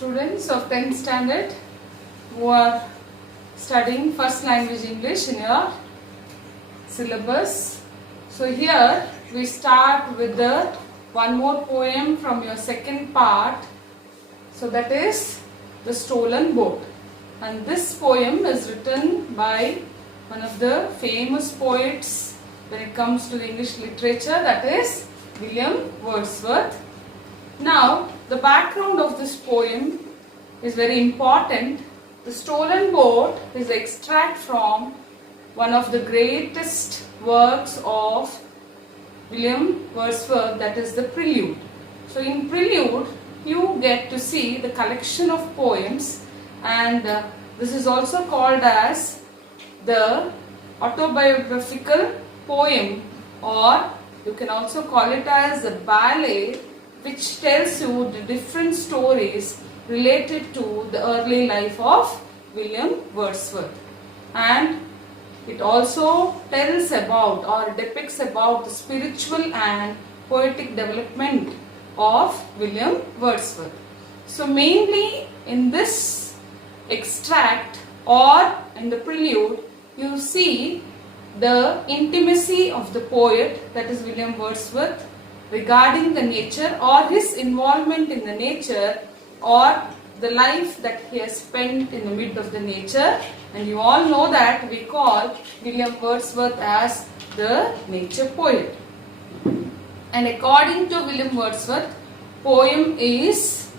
students of 10th standard who are studying first language English in your syllabus. So here we start with the one more poem from your second part. So that is The Stolen Boat, and this poem is written by one of the famous poets when it comes to the English literature, that is William Wordsworth. Now the background of this poem is very important. The Stolen Boat is an extract from one of the greatest works of William Wordsworth, that is the Prelude. So in Prelude you get to see the collection of poems, and this is also called as the autobiographical poem, or you can also call it as a ballet, which tells you the different stories related to the early life of William Wordsworth. And it also tells about or depicts about the spiritual and poetic development of William Wordsworth. So mainly in this extract or in the prelude, you see the intimacy of the poet, that is William Wordsworth, regarding the nature or his involvement in the nature or the life that he has spent in the mid of the nature. And you all know that we call William Wordsworth as the nature poet. And according to William Wordsworth, poem is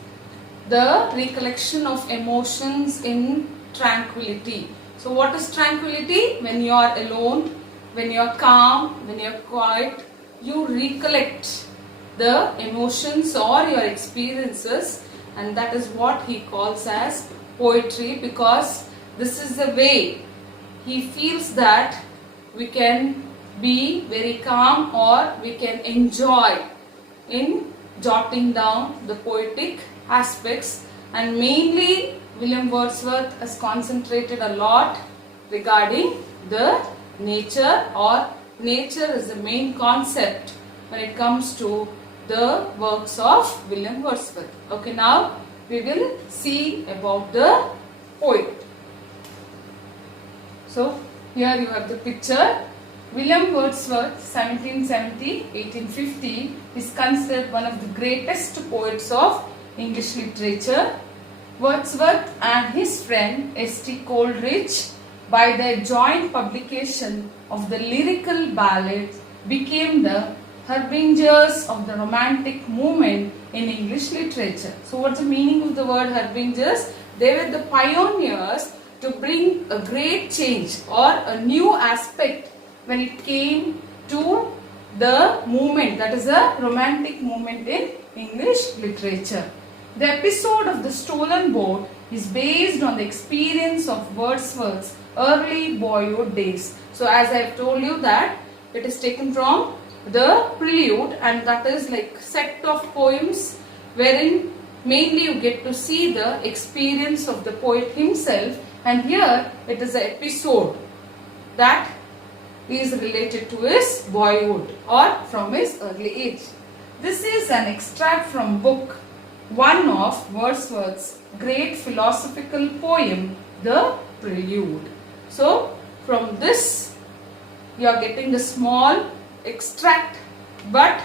the recollection of emotions in tranquility. So what is tranquility? When you are alone, when you are calm, when you are quiet, you recollect the emotions or your experiences, and that is what he calls as poetry, because this is the way he feels that we can be very calm or we can enjoy in jotting down the poetic aspects. And mainly William Wordsworth has concentrated a lot regarding the nature, or nature is the main concept when it comes to the works of William Wordsworth. Okay, now we will see about the poet. So here you have the picture. William Wordsworth, 1770-1850, is considered one of the greatest poets of English literature. Wordsworth and his friend S.T. Coleridge, by their joint publication of the lyrical ballads, became the harbingers of the romantic movement in English literature. So what's the meaning of the word harbingers? They were the pioneers to bring a great change or a new aspect when it came to the movement, that is a romantic movement in English literature. The episode of The Stolen Boat is based on the experience of Wordsworth's early boyhood days. So as I have told you that it is taken from the Prelude, and that is like set of poems wherein mainly you get to see the experience of the poet himself, and here it is an episode that is related to his boyhood or from his early age. This is an extract from book 1 of Wordsworth's great philosophical poem, The Prelude. So from this you are getting the small extract, but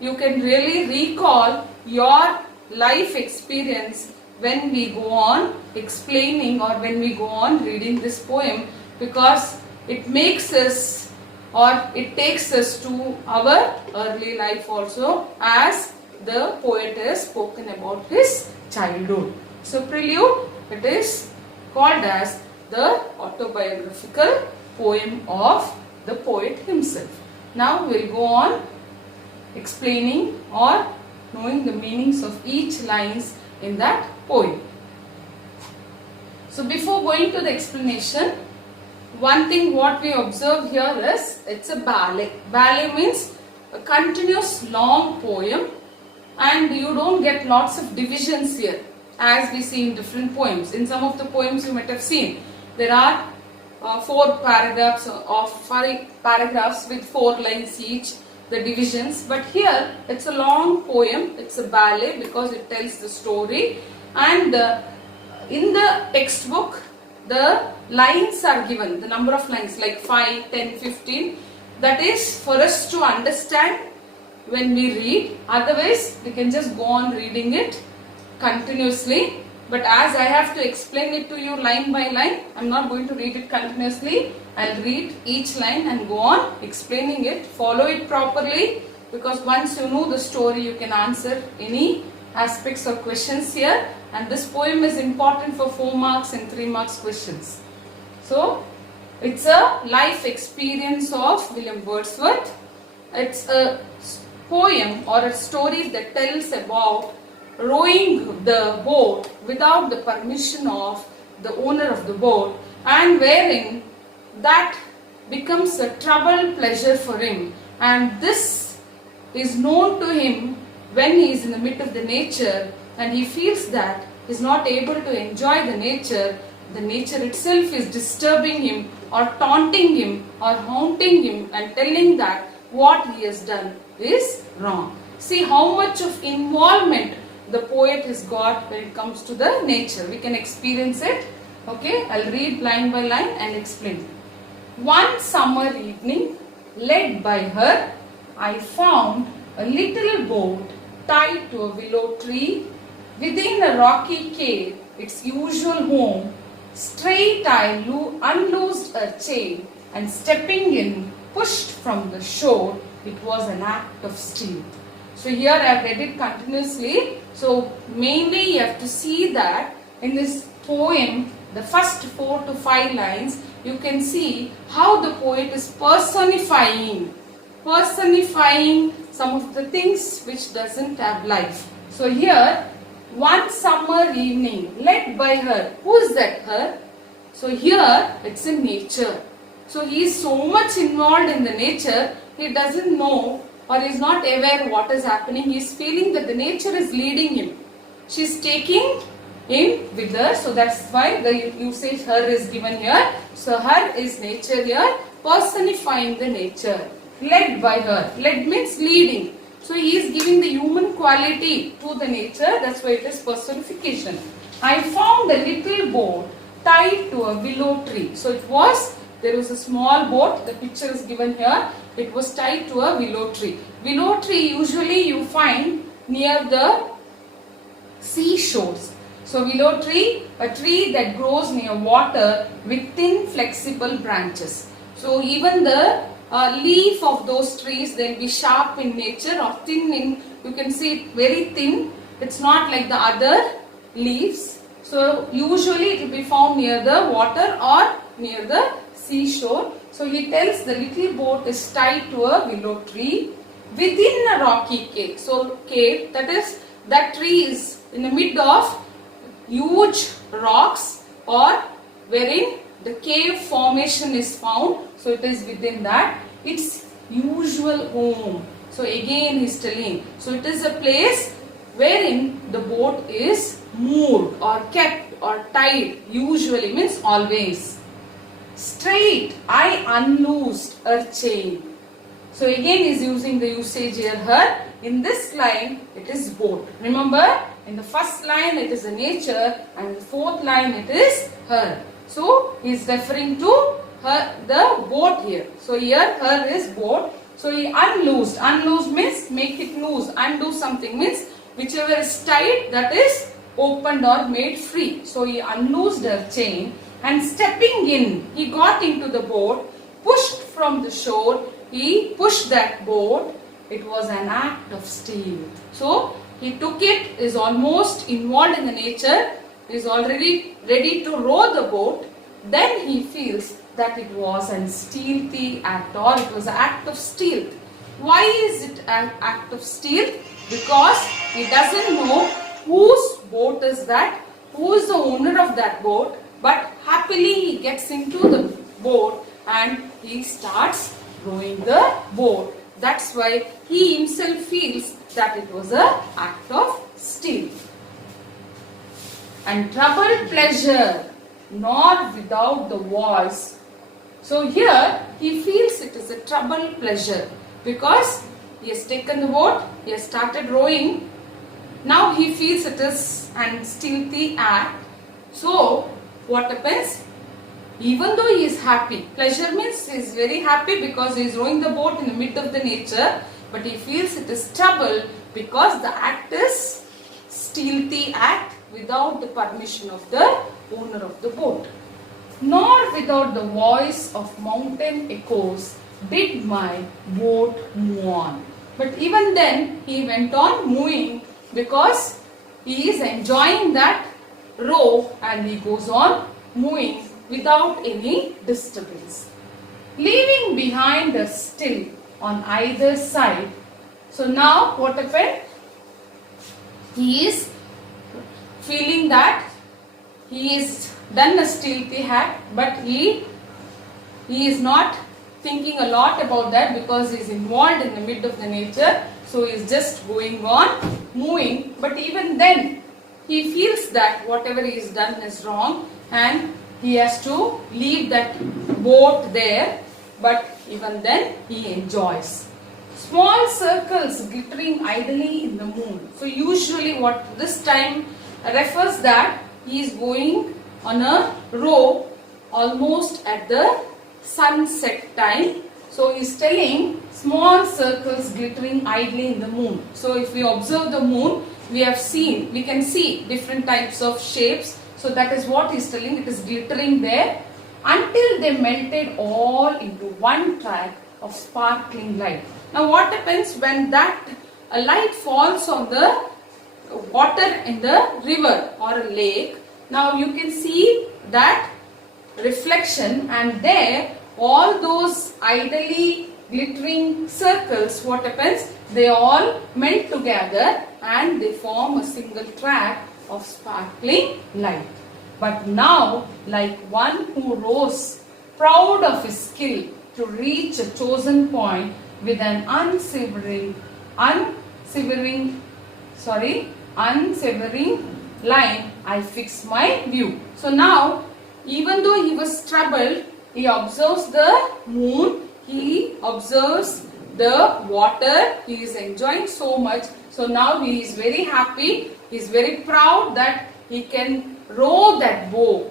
you can really recall your life experience when we go on explaining or when we go on reading this poem, because it makes us or it takes us to our early life also, as the poet has spoken about his childhood. So Prelude, it is called as the autobiographical poem of the poet himself. Now we will go on explaining or knowing the meanings of each lines in that poem. So before going to the explanation, one thing what we observe here is it's a ballet. Ballet means a continuous long poem, and you don't get lots of divisions here as we see in different poems. In some of the poems you might have seen there are 4 paragraphs of 5 paragraphs with 4 lines each, the divisions, but here it's a long poem, it's a ballet because it tells the story, and in the textbook the lines are given, the number of lines like 5, 10, 15. That is for us to understand when we read. Otherwise we can just go on reading it continuously. But as I have to explain it to you line by line, I am not going to read it continuously. I will read each line and go on explaining it. Follow it properly, because once you know the story you can answer any aspects or questions here. And this poem is important for 4 marks and 3 marks questions. So it's a life experience of William Wordsworth. It's a poem or a story that tells about rowing the boat without the permission of the owner of the boat, and wherein that becomes a troubled pleasure for him, and this is known to him when he is in the midst of the nature, and he feels that he is not able to enjoy the nature itself is disturbing him or taunting him or haunting him and telling that what he has done is wrong. See how much of involvement the poet has got when it comes to the nature. We can experience it. Okay, I'll read line by line and explain. One summer evening, led by her, I found a little boat tied to a willow tree within a rocky cave, its usual home. Straight I unloosed a chain, and stepping in, pushed from the shore. It was an act of steel. So here I have read it continuously. So mainly you have to see that in this poem, the first 4 to 5 lines, you can see how the poet is personifying some of the things which doesn't have life. So here, one summer evening, led by her. Who is that her? So here it's in nature. So he is so much involved in the nature, he doesn't know or is not aware what is happening. He is feeling that the nature is leading him. She is taking him with her. So that's why the usage her is given here. So her is nature here, personifying the nature. Led by her. Led means leading. So he is giving the human quality to the nature. That's why it is personification. I found a little boat tied to a willow tree. So there was a small boat. The picture is given here. It was tied to a willow tree. Willow tree usually you find near the seashores. So willow tree, a tree that grows near water with thin flexible branches. So even the leaf of those trees, they'll be sharp in nature or thin in, you can see it very thin. It's not like the other leaves. So usually it will be found near the water or near the seashore. So he tells the little boat is tied to a willow tree within a rocky cave. So cave, that tree is in the mid of huge rocks or wherein the cave formation is found. So it is within that. Its usual home. So again he is telling. So it is a place wherein the boat is moored or kept or tied. Usually means always. Straight I unloosed a chain. So again he is using the usage here her. In this line it is boat. Remember, in the first line it is a nature and the fourth line it is her. So he is referring to her, the boat here. So here her is boat. So he unloosed. Unloose means make it loose. Undo something means whichever is tied, that is opened or made free. So he unloosed her chain and stepping in, he got into the boat, pushed from the shore. He pushed that boat. It was an act of steel. So he took it, is almost involved in the nature, is already ready to row the boat. Then he feels that it was an stealthy act, or it was an act of stealth. Why is it an act of stealth? Because he doesn't know whose boat is that, who is the owner of that boat, but happily he gets into the boat and he starts rowing the boat. That's why he himself feels that it was an act of stealth. And troubled pleasure, nor without the voice. So here he feels it is a troubled pleasure because he has taken the boat, he has started rowing Now he feels it is an stealthy act. So what happens? Even though he is happy, pleasure means he is very happy because he is rowing the boat in the mid of the nature, but he feels it is trouble because the act is stealthy act without the permission of the owner of the boat. Nor without the voice of mountain echoes did my boat move on. But even then he went on moving because he is enjoying that row and he goes on moving without any disturbance. Leaving behind us still on either side. So now what happened? He is feeling that he is done a stealthy act, but he is not thinking a lot about that because he is involved in the mid of the nature. So he is just going on moving, but even then he feels that whatever he has done is wrong and he has to leave that boat there, but even then he enjoys. Small circles glittering idly in the moon. So usually what this time refers that he is going on a row almost at the sunset time. So he is telling small circles glittering idly in the moon. So if we observe the moon, we can see different types of shapes. So that is what he is telling, it is glittering there until they melted all into one track of sparkling light. Now what happens when that light falls on the water in the river or a lake? Now you can see that reflection, and there all those idly glittering circles, what happens? They all melt together and they form a single track of sparkling light. But now, like one who rose proud of his skill to reach a chosen point with an unsavouring line, I fix my view. So now, even though he was troubled, he observes the moon, he observes the water, he is enjoying so much. So now he is very happy, he is very proud that he can row that boat.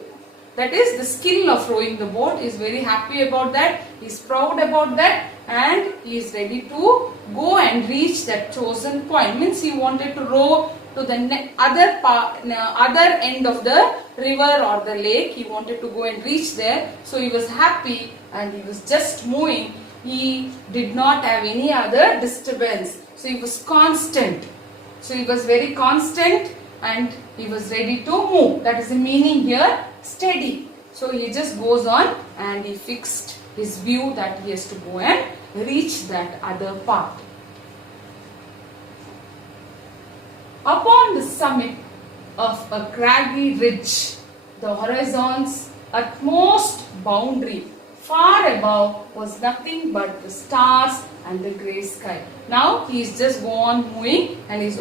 That is the skill of rowing the boat. He is very happy about that, he is proud about that, and he is ready to go and reach that chosen point. Means he wanted to row to the other end of the river or the lake. He wanted to go and reach there. So he was happy and he was just moving. He did not have any other disturbance. So he was constant. So he was very constant and he was ready to move. That is the meaning here, steady. So he just goes on and he fixed his view that he has to go and reach that other part. Upon the summit of a craggy ridge, the horizon's utmost boundary, far above, was nothing but the stars and the grey sky. Now he is just go on moving and he is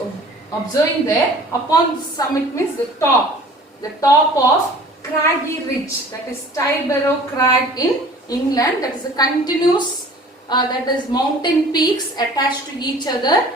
observing there. Upon the summit means the top of craggy ridge, that is Tybarrow Crag in England. That is a continuous, that is mountain peaks attached to each other.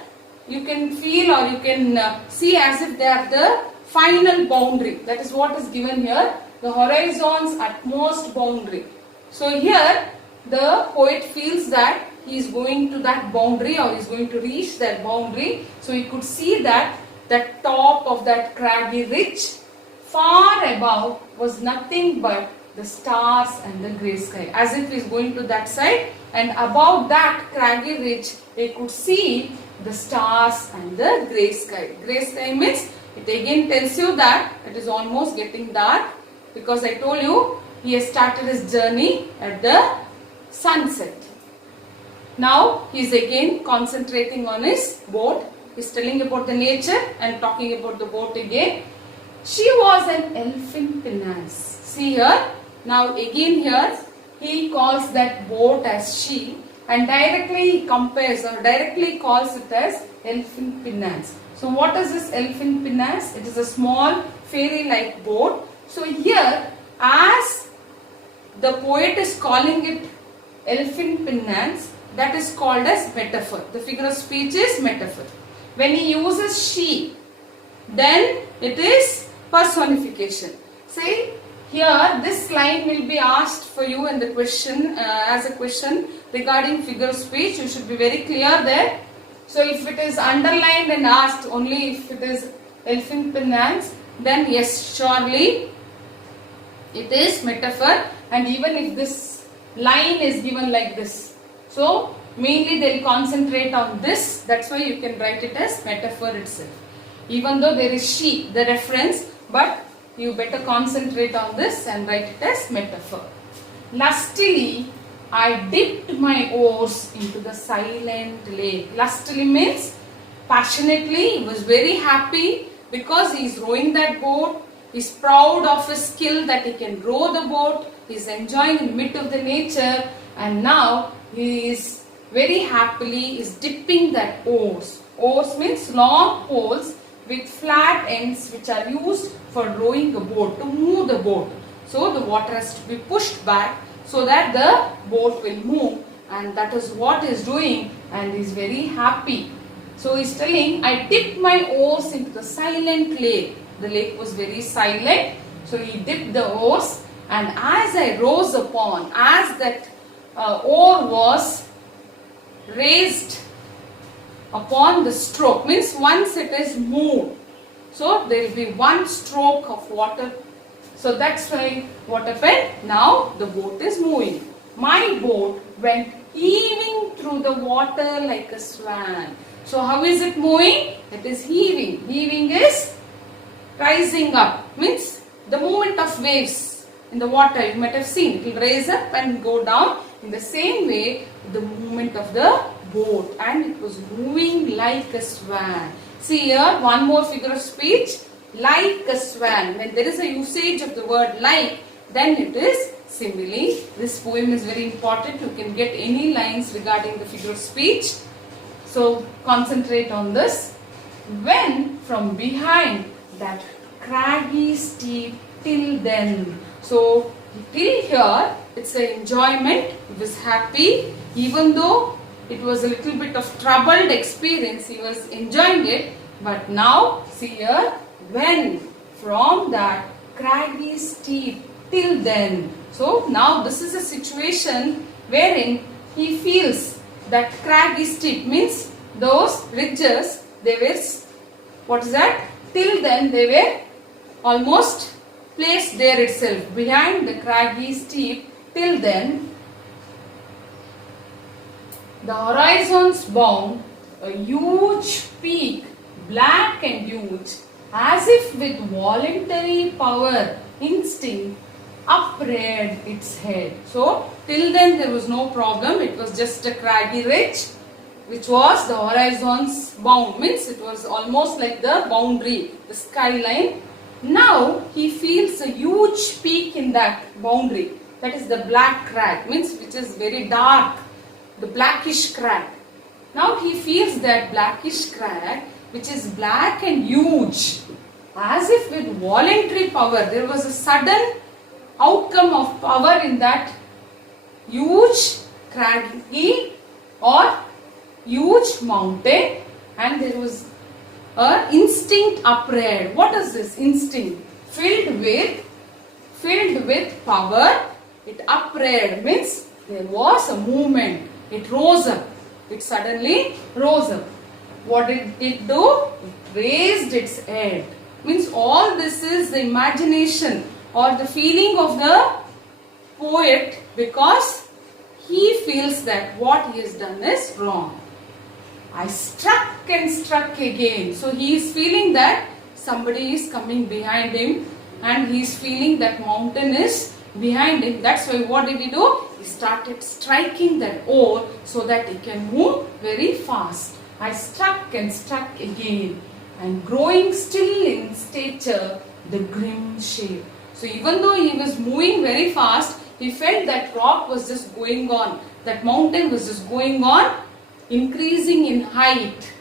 You can feel or you can see as if they are the final boundary. That is what is given here, the horizon's utmost boundary. So here the poet feels that he is going to that boundary or he is going to reach that boundary. So he could see that the top of that craggy ridge, far above, was nothing but the stars and the grey sky. As if he is going to that side, and above that craggy ridge he could see the stars and the grey sky. Grey sky means, it again tells you that it is almost getting dark, because I told you he has started his journey at the sunset. Now he is again concentrating on his boat. He is telling about the nature and talking about the boat again. She was an elfin pinnace. See here, now again here he calls that boat as she, and directly he compares or directly calls it as elfin pinnace. So what is this elfin pinnace? It is a small fairy-like boat. So here, as the poet is calling it elfin pinnace, that is called as metaphor. The figure of speech is metaphor. When he uses she, then it is personification. See, here this line will be asked for you in the question as a question regarding figure of speech. You should be very clear there. So if it is underlined and asked only if it is Elphinstons, then yes, surely it is metaphor. And even if this line is given like this, so mainly they will concentrate on this. That's why you can write it as metaphor itself. Even though there is she, the reference, but you better concentrate on this and write it as metaphor. Lustily, I dipped my oars into the silent lake. Lustily means passionately. He was very happy because he is rowing that boat. He is proud of his skill that he can row the boat. He is enjoying in the midst of the nature, and now he is very happily is dipping that oars. Oars means long poles with flat ends which are used for rowing a boat, to move the boat. So the water has to be pushed back so that the boat will move, and that is what he is doing, and he is very happy. So he is telling, I dipped my oars into the silent lake. The lake was very silent, so he dipped the oars, and as I rose upon, as that oar was raised upon the stroke, means once it is moved, so there will be one stroke of water. So that's why what happened? Now the boat is moving. My boat went heaving through the water like a swan. So how is it moving? It is heaving. Heaving is rising up, means the movement of waves in the water. You might have seen, it will raise up and go down. In the same way, the movement of the boat, and it was moving like a swan. See here, one more figure of speech, like a swan. When there is a usage of the word like, then it is simile. This poem is very important. You can get any lines regarding the figure of speech. So concentrate on this. When from behind that craggy steep till then. So till here, it's an enjoyment. He was happy, even though it was a little bit of troubled experience. He was enjoying it. But now, see here, when from that craggy steep till then. So now this is a situation wherein he feels that craggy steep means those ridges, they were, what is that? Till then they were almost placed there itself, behind the craggy steep. Till then, the horizon's bound, a huge peak, black and huge, as if with voluntary power, instinct, upraised its head. So, till then there was no problem. It was just a craggy ridge, which was the horizon's bound, means it was almost like the boundary, the skyline. Now he feels a huge peak in that boundary, that is the black crag, means which is very dark, the blackish crag. Now he feels that blackish crag which is black and huge, as if with voluntary power. There was a sudden outcome of power in that huge craggy or huge mountain, and there was a instinct upraised. What is this instinct? Filled with power, it upraised means there was a movement. It rose up. It suddenly rose up. What did it do? It raised its head. Means all this is the imagination or the feeling of the poet, because he feels that what he has done is wrong. I struck and struck again. So he is feeling that somebody is coming behind him, and he is feeling that mountain is behind him. That's why what did he do? He started striking that oar so that he can move very fast. I struck and struck again, and growing still in stature, the grim shape. So even though he was moving very fast, he felt that rock was just going on. That mountain was just going on, increasing in height.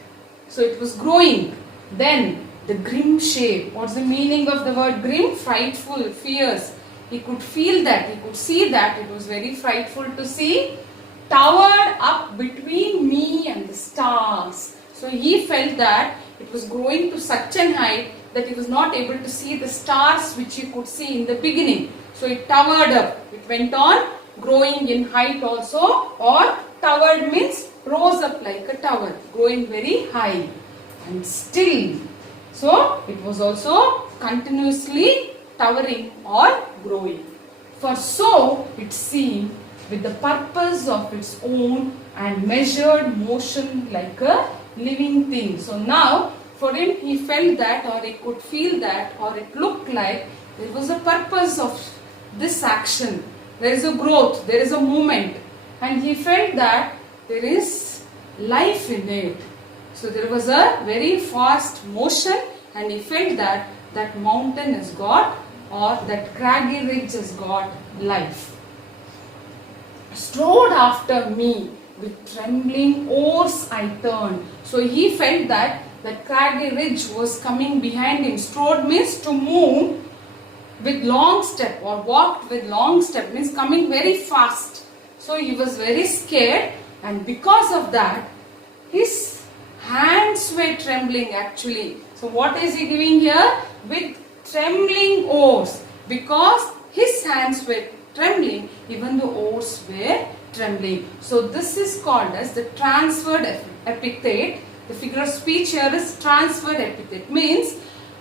So it was growing. Then the grim shape. What's the meaning of the word grim? Frightful, fierce. He could feel that. He could see that. It was very frightful to see. Towered up between me and the stars. So he felt that it was growing to such an height that he was not able to see the stars which he could see in the beginning. So it towered up. It went on growing in height also, or towered means rose up like a tower, growing very high and still. So it was also continuously towering or growing. For so it seemed with the purpose of its own and measured motion like a living thing. So now for him he felt that, or he could feel that, or it looked like there was a purpose of this action. There is a growth, there is a movement, and he felt that there is life in it. So there was a very fast motion, and he felt that that mountain has got, or that craggy ridge has got life. Strode after me with trembling oars I turned. So he felt that that craggy ridge was coming behind him. Strode means to move with long step, or walked with long step, means coming very fast. So he was very scared, and because of that his hands were trembling actually. So what is he doing here? With trembling oars. Because his hands were trembling, even the oars were trembling. So this is called as the transferred epithet. The figure of speech here is transferred epithet. Means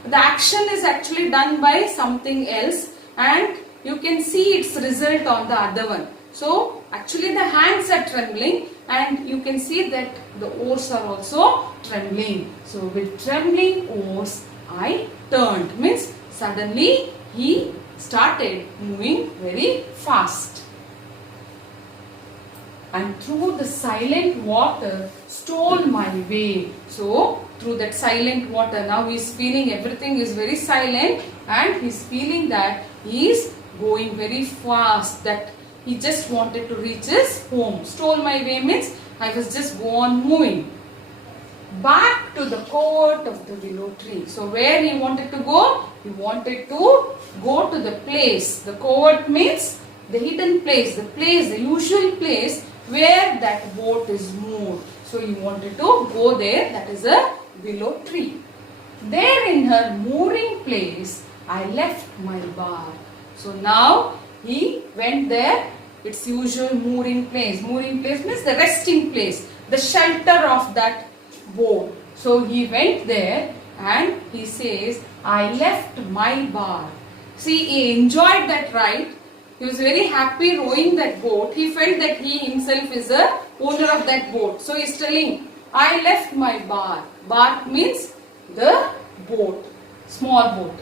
the action is actually done by something else, and you can see its result on the other one. So actually the hands are trembling, and you can see that the oars are also trembling. So with trembling oars I turned, means suddenly he started moving very fast. And through the silent water stole my way. So through that silent water, now he is feeling everything is very silent, and he is feeling that he is going very fast, that he just wanted to reach his home. Stole my way means I was just go on moving. Back to the covert of the willow tree. So where he wanted to go? He wanted to go to the place. The covert means the hidden place, the usual place where that boat is moored. So he wanted to go there, that is a willow tree. There in her mooring place, I left my bark. So now he went there, its usual mooring place. Mooring place means the resting place, the shelter of that boat. So he went there, and he says, I left my bark. See, he enjoyed that ride. He was very happy rowing that boat. He felt that he himself is the owner of that boat. So he is telling, I left my bark. Bark means the boat, small boat.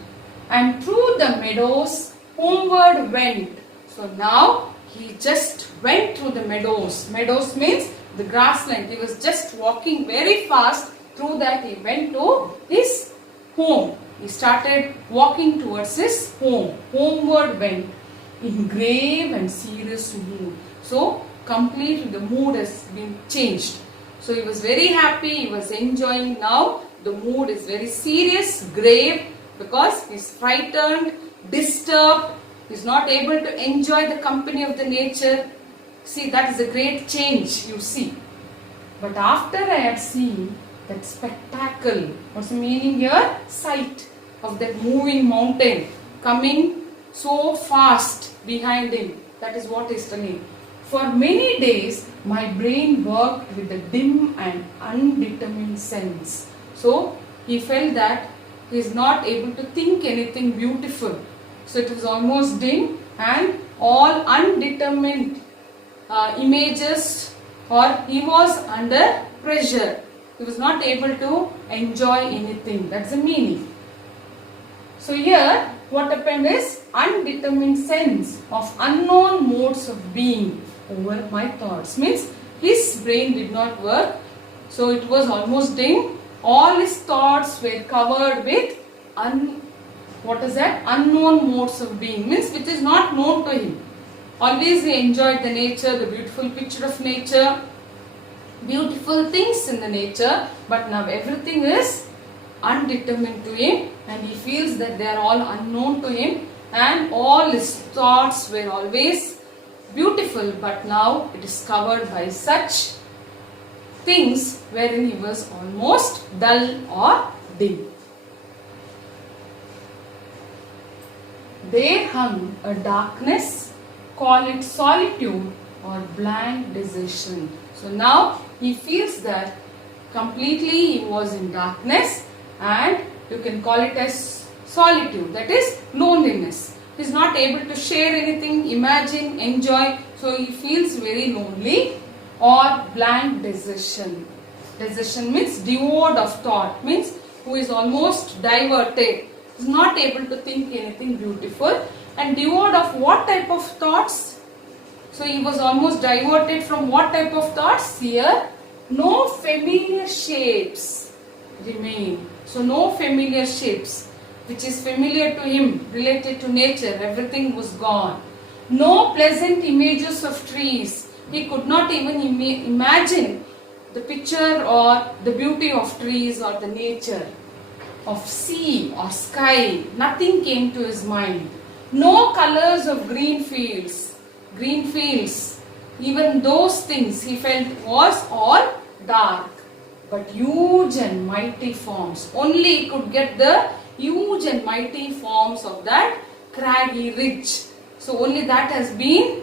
And through the meadows homeward went. So now he just went through the meadows. Meadows means the grassland. He was just walking very fast. Through that he went to his home. He started walking towards his home. Homeward went in grave and serious mood. So completely the mood has been changed. So he was very happy. He was enjoying. Now the mood is very serious, grave, because he is frightened, disturbed. He is not able to enjoy the company of the nature. See, that is a great change you see. But after I had seen that spectacle, what's the meaning here? Sight of that moving mountain coming so fast behind him. That is what is telling. For many days my brain worked with a dim and undetermined sense. So he felt that he is not able to think anything beautiful. So it was almost dim, and all undetermined images, or he was under pressure. He was not able to enjoy anything. That's the meaning. So here what happened is undetermined sense of unknown modes of being over my thoughts. Means his brain did not work. So it was almost dim. All his thoughts were covered with unknown modes of being. Means which is not known to him. Always he enjoyed the nature, the beautiful picture of nature, beautiful things in the nature, but now everything is undetermined to him, and he feels that they are all unknown to him, and all his thoughts were always beautiful, but now it is covered by such things wherein he was almost dull or dim. There hung a darkness, call it solitude or blank decision. So now he feels that completely he was in darkness, and you can call it as solitude, that is loneliness. He is not able to share anything, imagine, enjoy, so he feels very lonely, or blank decision. Decision means devoid of thought, means who is almost diverted, is not able to think anything beautiful. And devoid of what type of thoughts? So he was almost diverted from what type of thoughts? Here, no familiar shapes remain. So no familiar shapes which is familiar to him, related to nature, everything was gone. No pleasant images of trees. He could not even imagine the picture or the beauty of trees or the nature of sea or sky. Nothing came to his mind. No colors of green fields. Green fields, even those things he felt was all dark. But huge and mighty forms. Only he could get the huge and mighty forms of that craggy ridge. So only that has been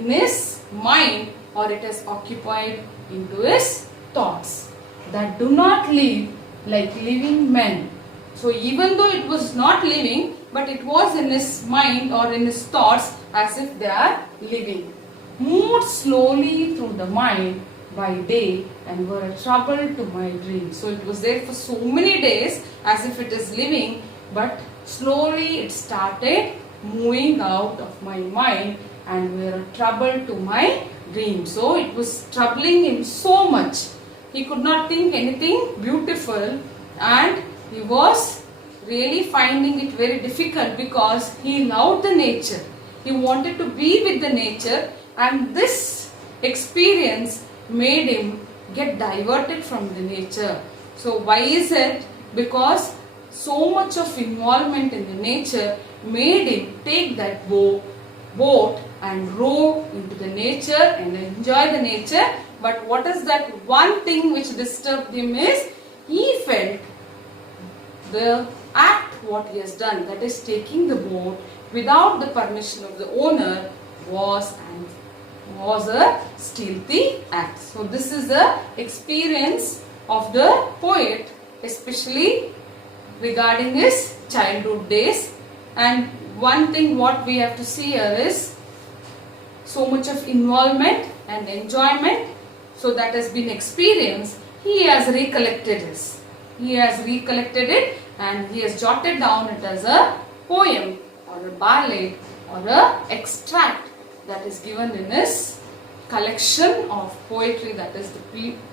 in his mind, or it has occupied into his thoughts, that do not live like living men. So even though it was not living, but it was in his mind or in his thoughts as if they are living. Moved slowly through the mind by day and were a trouble to my dreams. So it was there for so many days as if it is living, but slowly it started moving out of my mind and were a trouble to my dreams. So it was troubling him so much. He could not think anything beautiful, and he was really finding it very difficult because he loved the nature. He wanted to be with the nature, and this experience made him get diverted from the nature. So why is it? Because so much of involvement in the nature made him take that boat and row into the nature and enjoy the nature. But what is that one thing which disturbed him is he felt the act what he has done, that is taking the boat without the permission of the owner, was a stealthy act. So this is the experience of the poet, especially regarding his childhood days. And one thing what we have to see here is so much of involvement and enjoyment, so that has been experienced. He has recollected this. He has recollected it, and he has jotted down it as a poem or a ballad or a extract that is given in his collection of poetry, that is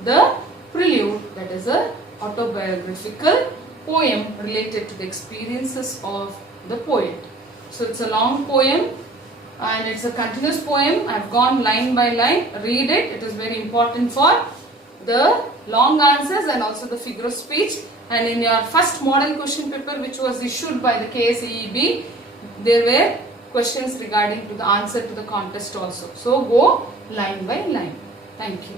the Prelude, that is a autobiographical poem related to the experiences of the poet. So it's a long poem and it's a continuous poem. I've gone line by line. Read it. It is very important for the long answers and also the figure of speech. And in your first model question paper, which was issued by the KSEEB, there were questions regarding to the answer to the contest also. So go line by line. Thank you.